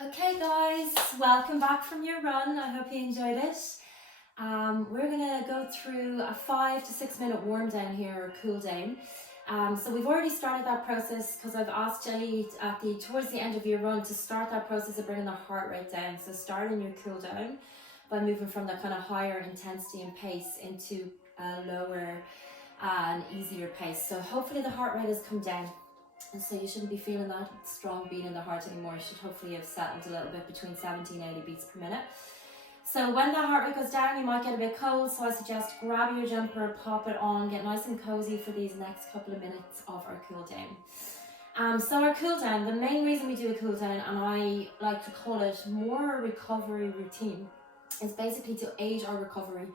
Okay guys, welcome back from your run. I hope you enjoyed it. We're gonna go through a 5 to 6 minute warm down here, or cool down. So we've already started that process because I've asked Jenny towards the end of your run to start that process of bringing the heart rate down. So starting your cool down by moving from that kind of higher intensity and pace into a lower and easier pace. So hopefully the heart rate has come down. And so you shouldn't be feeling that strong beat in the heart anymore. It should hopefully have settled a little bit between 70 and 80 beats per minute. So when that heart rate goes down, you might get a bit cold. So I suggest grab your jumper, pop it on, get nice and cozy for these next couple of minutes of our cool down. So our cool down, the main reason we do a cool down, and I like to call it more a recovery routine, is basically to aid our recovery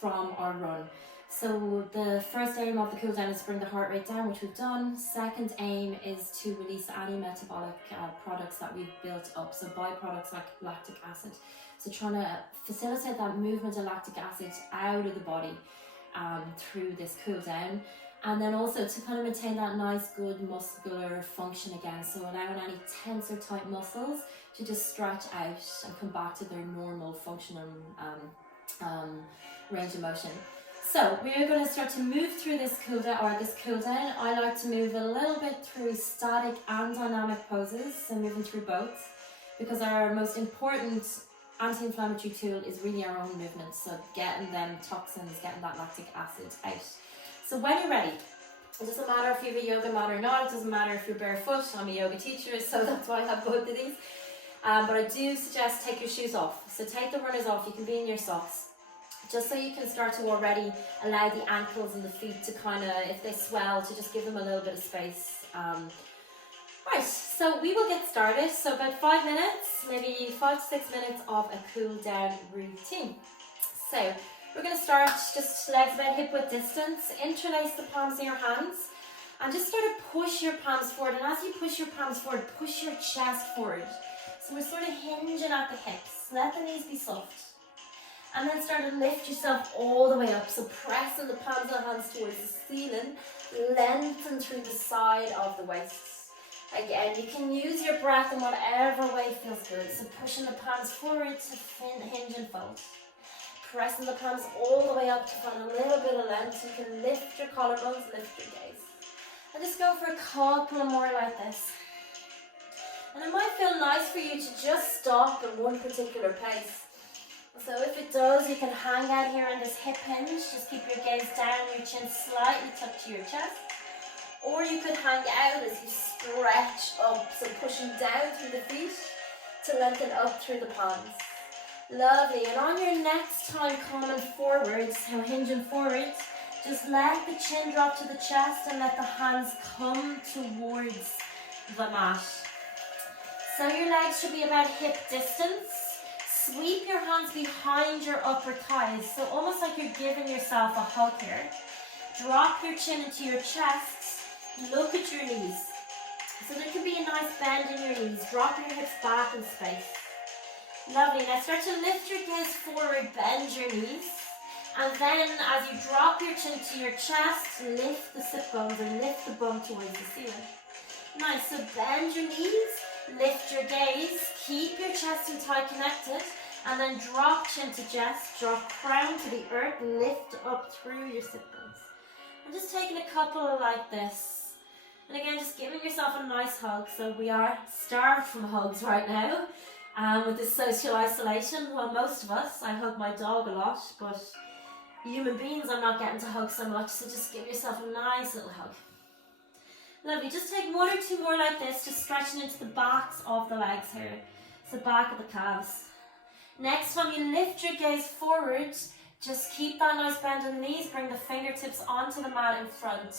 from our run. So the first aim of the cool down is to bring the heart rate down, which we've done. Second aim is to release any metabolic products that we've built up, so byproducts like lactic acid. So trying to facilitate that movement of lactic acid out of the body through this cool down. And then also to kind of maintain that nice good muscular function again, so allowing any tense or tight muscles to just stretch out and come back to their normal functional range of motion. So we're going to start to move through this cool down. I like to move a little bit through static and dynamic poses, so moving through both, because our most important anti-inflammatory tool is really our own movements, so getting them toxins, getting that lactic acid out. So when you're ready, it doesn't matter if you have a yoga mat or not, it doesn't matter if you're barefoot. I'm a yoga teacher, so that's why I have both of these. But I do suggest take your shoes off. So take the runners off, you can be in your socks, just so you can start to already allow the ankles and the feet to kind of, if they swell, to just give them a little bit of space. Right, so we will get started. So about 5 minutes, maybe 5 to 6 minutes of a cool down routine. So we're going to start just legs about hip width distance, interlace the palms of your hands, and just sort of push your palms forward. And as you push your palms forward, push your chest forward. So we're sort of hinging at the hips. Let the knees be soft. And then start to lift yourself all the way up. So pressing the palms of the hands towards the ceiling, lengthen through the side of the waist. Again, you can use your breath in whatever way feels good. So pushing the palms forward to hinge and fold. Pressing the palms all the way up to find a little bit of length. You can lift your collarbones, lift your gaze. And just go for a couple more like this. And it might feel nice for you to just stop at one particular pace. So if it does, you can hang out here in this hip hinge. Just keep your gaze down, your chin slightly tucked to your chest. Or you could hang out as you stretch up, so pushing down through the feet to lengthen up through the palms. Lovely. And on your next time coming forward, so hinging forward, just let the chin drop to the chest and let the hands come towards the mat. So your legs should be about hip distance. Sweep your hands behind your upper thighs, so almost like you're giving yourself a hug here. Drop your chin into your chest. Look at your knees. So there can be a nice bend in your knees. Drop your hips back in space. Lovely. Now start to lift your gaze forward, bend your knees. And then as you drop your chin to your chest, lift the sit bones and lift the bum towards the ceiling. Nice. So bend your knees, lift your gaze, keep your chest and thigh connected, and then drop chin to chest, drop crown to the earth, lift up through your sit bones. I'm just taking a couple like this. And again, just giving yourself a nice hug. So we are starved from hugs right now with this social isolation. Well, most of us. I hug my dog a lot, but human beings I'm not getting to hug so much. So just give yourself a nice little hug. Lovely. Just take 1 or 2 more like this, just stretching into the backs of the legs here. So back of the calves. Next time you lift your gaze forward, just keep that nice bend in the knees, bring the fingertips onto the mat in front.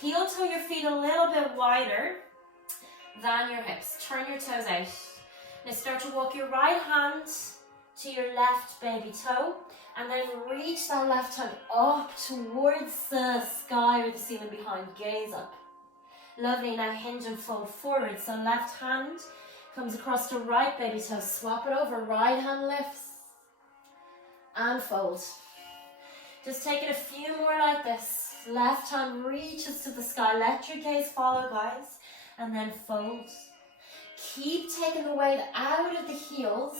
Heel toe your feet a little bit wider than your hips. Turn your toes out. Now start to walk your right hand to your left baby toe, and then reach that left hand up towards the sky or the ceiling behind. Gaze up. Lovely. Now hinge and fold forward. So left hand comes across the right baby toe. Swap it over. Right hand lifts and fold. Just taking a few more like this. Left hand reaches to the sky. Let your gaze follow, guys. And then fold. Keep taking the weight out of the heels.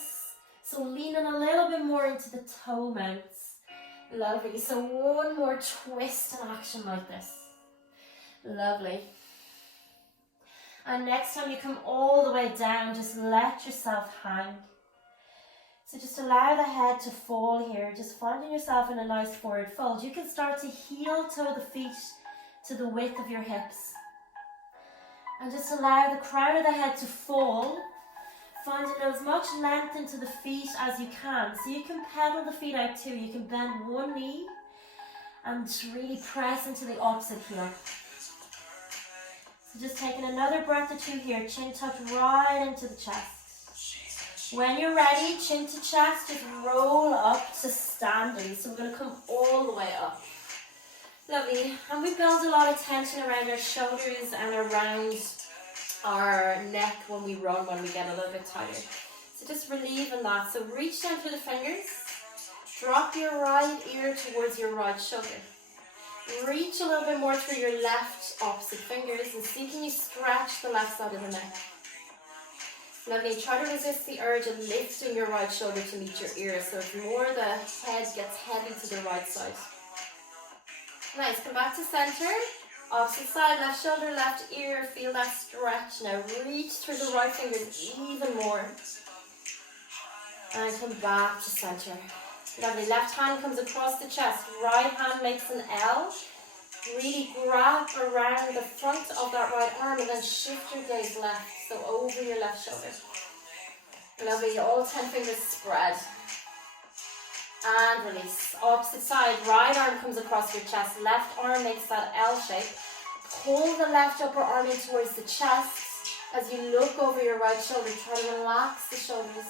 So leaning a little bit more into the toe mounts. Lovely. So one more twist and action like this. Lovely. And next time you come all the way down, just let yourself hang. So just allow the head to fall here, just finding yourself in a nice forward fold. You can start to heel toe the feet to the width of your hips. And just allow the crown of the head to fall, finding as much length into the feet as you can. So you can pedal the feet out too. You can bend one knee and really press into the opposite heel. So just taking another breath or two here, chin tucked right into the chest. When you're ready, chin to chest, just roll up to standing. So we're going to come all the way up. Lovely. And we build a lot of tension around our shoulders and around our neck when we run, when we get a little bit tighter. So just relieving that. So reach down through the fingers. Drop your right ear towards your right shoulder. Reach a little bit more through your left opposite fingers and see can you stretch the left side of the neck. Lovely. Try to resist the urge of lifting your right shoulder to meet your ear. So it's more the head gets heavy to the right side. Nice. Come back to center. Opposite side, left shoulder, left ear. Feel that stretch. Now reach through the right fingers even more. And come back to center. Lovely. Left hand comes across the chest. Right hand makes an L. Really grab around the front of that right arm and then shift your gaze left. So over your left shoulder. Lovely. All 10 fingers spread. And release. Opposite side. Right arm comes across your chest. Left arm makes that L shape. Pull the left upper arm in towards the chest. As you look over your right shoulder, try to relax the shoulders.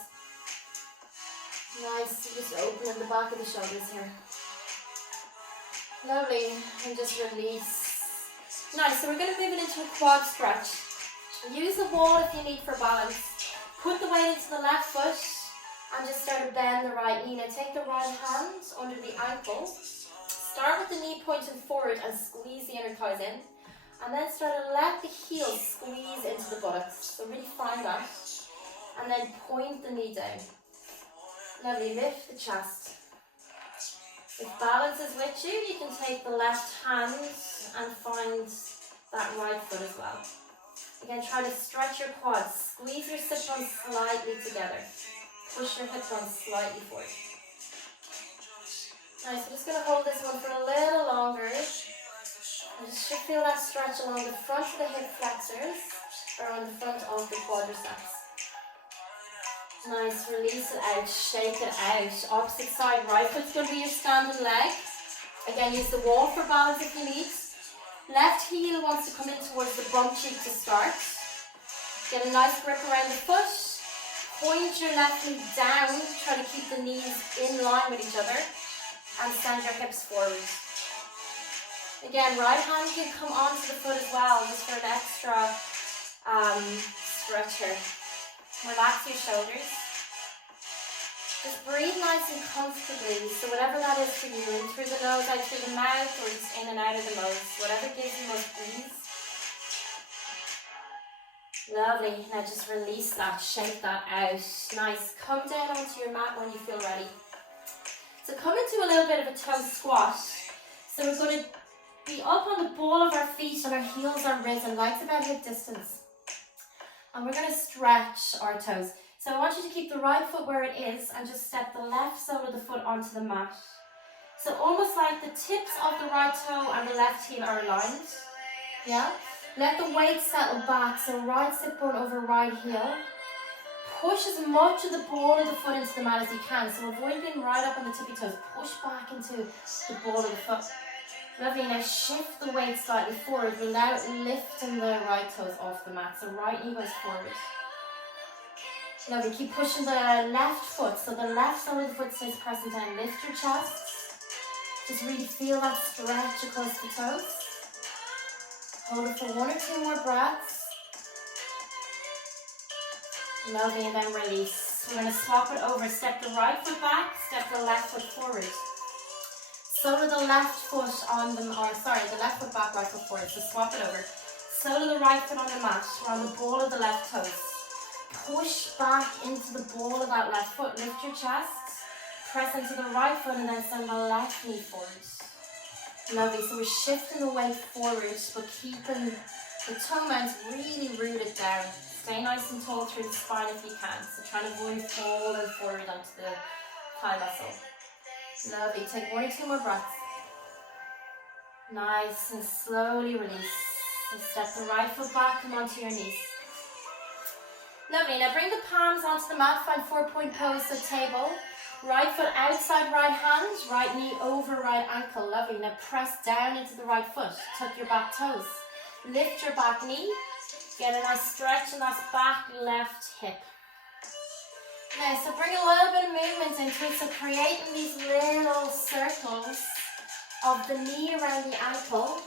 Nice. Just opening the back of the shoulders here. Lovely. And just release. Nice. So we're going to move it into a quad stretch. Use the wall if you need for balance. Put the weight into the left foot and just start to bend the right knee. Now take the right hand under the ankle. Start with the knee pointing forward and squeeze the inner thighs in. And then start to let the heel squeeze into the buttocks. So really find that. And then point the knee down. Lovely. Lift the chest. If balance is with you, you can take the left hand and find that right foot as well. Again, try to stretch your quads. Squeeze your sit bones slightly together. Push your hip bones slightly forward. Nice. I'm just going to hold this one for a little longer. You should feel that stretch along the front of the hip flexors or on the front of the quadriceps. Nice, release it out, shake it out. Opposite side, right foot's going to be your standing leg. Again, use the wall for balance if you need. Left heel wants to come in towards the bump cheek to start. Get a nice grip around the foot. Point your left knee down. Try to keep the knees in line with each other. And send your hips forward. Again, right hand can come onto the foot as well, just for an extra stretch here. Relax your shoulders. Just breathe nice and comfortably. So whatever that is for you, in through the nose, out through the mouth, or just in and out of the nose. Whatever gives you most ease. Lovely. Now just release that, shake that out. Nice. Come down onto your mat when you feel ready. So come into a little bit of a toe squat. So we're going to be up on the ball of our feet and our heels are risen, legs about hip distance. And we're going to stretch our toes. So I want you to keep the right foot where it is and just step the left sole of the foot onto the mat. So almost like the tips of the right toe and the left heel are aligned. Yeah? Let the weight settle back. So right sit bone over right heel. Push as much of the ball of the foot into the mat as you can. So avoid being right up on the tippy toes. Push back into the ball of the foot. Lovely. Now shift the weight slightly forward without lifting the right toes off the mat. So right knee goes forward. Lovely. Keep pushing the left foot. So the left side of the foot stays pressing down. Lift your chest. Just really feel that stretch across the toes. Hold it for 1 or 2 more breaths. Lovely. And then release. We're going to swap it over. Step the right foot back. Step the left foot forward. Sole of the left foot on the, the left foot back, right foot forward. So swap it over. Sole of the right foot on the mat. We're on the ball of the left toes. Push back into the ball of that left foot. Lift your chest. Press into the right foot and then send the left knee forward. Lovely. So we're shifting the weight forward, but keeping the toe mounts really rooted down. Stay nice and tall through the spine if you can. So try to avoid falling forward onto the thigh muscle. Lovely. Take 1 or 2 more breaths. Nice and slowly release. So step the right foot back, come onto your knees. Lovely. Now bring the palms onto the mat. Find 4-point pose, so table. Right foot outside right hand, right knee over right ankle. Lovely. Now press down into the right foot. Tuck your back toes. Lift your back knee. Get a nice stretch in that back left hip. Now, so bring a little bit of movement into it. So creating these little circles of the knee around the ankle.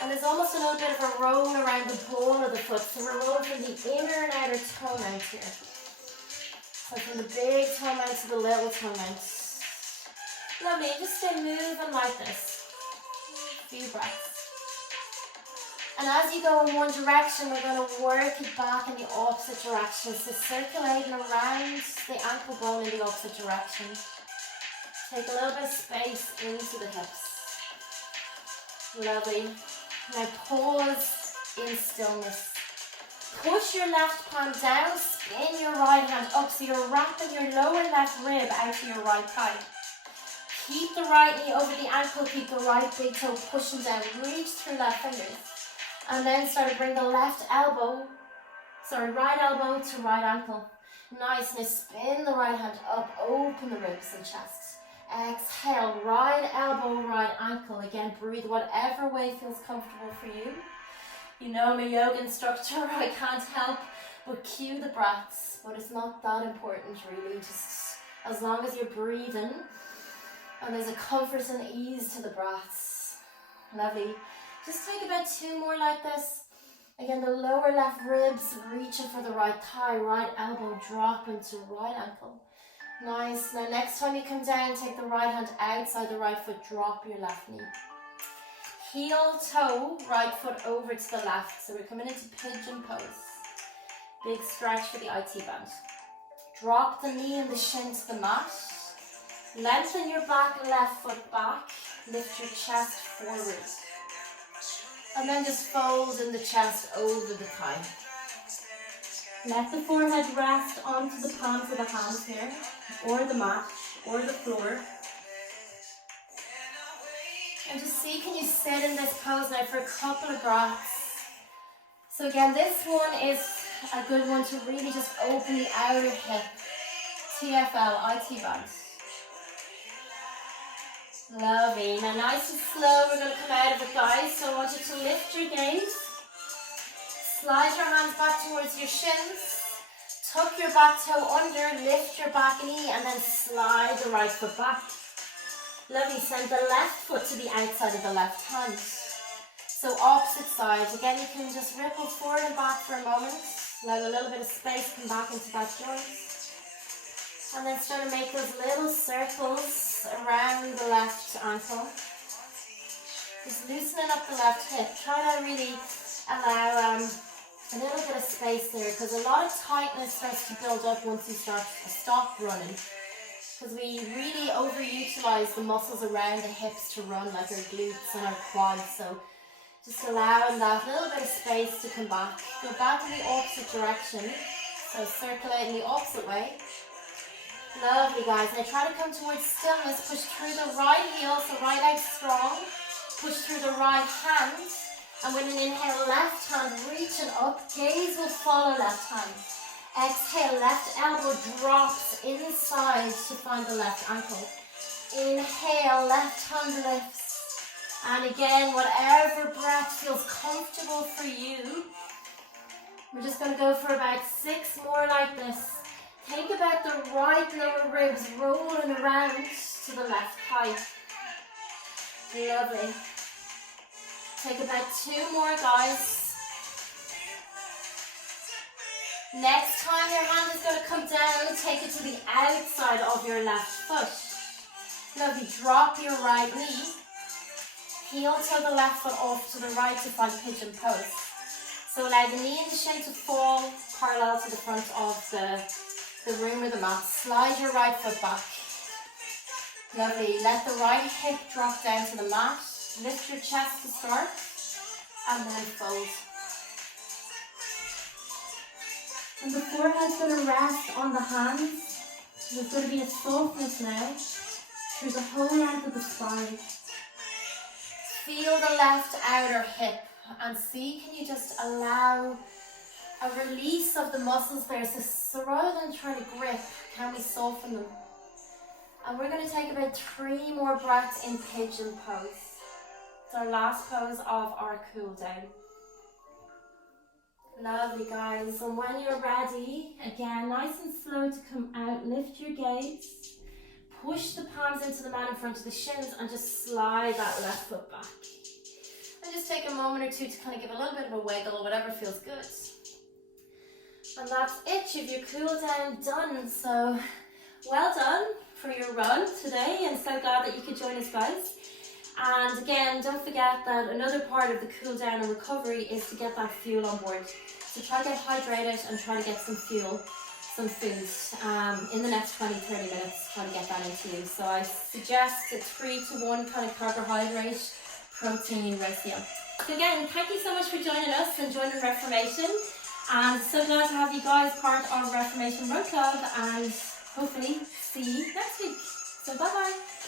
And there's almost a little bit of a roll around the ball of the foot. So we're rolling from the inner and outer toe mount here. So from the big toe mount to the little toe mount. Lovely, just stay moving like this. A few breaths. And as you go in one direction, we're going to work it back in the opposite direction. So circulating around the ankle bone in the opposite direction. Take a little bit of space into the hips. Lovely. Now pause in stillness. Push your left palm down, spin your right hand up so you're wrapping your lower left rib out to your right thigh. Keep the right knee over the ankle, keep the right big toe pushing down, reach through left fingers. And then start to bring the right elbow to right ankle. Nice, now spin the right hand up, open the ribs and chest. Exhale, right elbow, right ankle. Again, breathe whatever way feels comfortable for you. You know I'm a yoga instructor, I can't help but cue the breaths, but it's not that important really, just as long as you're breathing and there's a comfort and ease to the breaths. Lovely. Just take about 2 more like this. Again, the lower left ribs reaching for the right thigh, right elbow dropping to right ankle. Nice. Now next time you come down, take the right hand outside the right foot, drop your left knee. Heel toe, right foot over to the left. So we're coming into pigeon pose. Big stretch for the IT band. Drop the knee and the shin to the mat. Lengthen your back left foot back. Lift your chest forward. And then just fold in the chest over the thigh. Let the forehead rest onto the palms of the hands here, or the mat, or the floor. And just see, can you sit in this pose now for a couple of breaths. So again, this one is a good one to really just open the outer hip. TFL, IT band. Lovely. Now nice and slow, we're going to come out of it, guys. So I want you to lift your gaze. Slide your hands back towards your shins. Tuck your back toe under, lift your back knee, and then slide the right foot back. Lovely. Send the left foot to the outside of the left hand. So opposite sides. Again, you can just ripple forward and back for a moment. Allow a little bit of space, come back into that joint. And then start to make those little circles around the left ankle. Just loosening up the left hip. Try to really allow a little bit of space there, because a lot of tightness starts to build up once you stop running. Because we really overutilize the muscles around the hips to run, like our glutes and our quads. So just allowing that little bit of space to come back. Go back in the opposite direction. So circulating the opposite way. Lovely, guys. Now try to come towards stillness. Push through the right heel, so right leg strong. Push through the right hand. And with an inhale, left hand reaching up. Gaze will follow left hand. Exhale, left elbow drops inside to find the left ankle. Inhale, left hand lifts. And again, whatever breath feels comfortable for you. We're just going to go for about 6 more like this. Think about the right lower ribs rolling around to the left thigh. Lovely. Take about 2 more, guys. Next time your hand is going to come down, take it to the outside of your left foot. Lovely. Drop your right knee. Heel toe the left foot off to the right to find pigeon pose. So allow the knee and the shin to fall parallel to the front of the room or the mat. Slide your right foot back. Lovely. Let the right hip drop down to the mat. Lift your chest to start and then fold. And the forehead's going to rest on the hands. There's going to be a softness now through the whole length of the spine. Feel the left outer hip and see, can you just allow a release of the muscles there? So rather than trying to grip, can we soften them? And we're going to take about 3 more breaths in pigeon pose. It's our last pose of our cool down. Lovely, guys. And when you're ready, again, nice and slow to come out, lift your gaze, push the palms into the mat in front of the shins and just slide that left foot back. And just take a moment or two to kind of give a little bit of a wiggle or whatever feels good. And that's it, you've your cool down done. So well done for your run today, and so glad that you could join us, guys. And again, don't forget that another part of the cool down and recovery is to get that fuel on board. So try to get hydrated and try to get some fuel, some food in the next 20-30 minutes. Try to get that into you. So I suggest a 3-to-1 kind of carbohydrate protein ratio. So again, thank you so much for joining us and joining Reformation. And so glad to have you guys part of Reformation Run Club, and hopefully see you next week. So bye bye.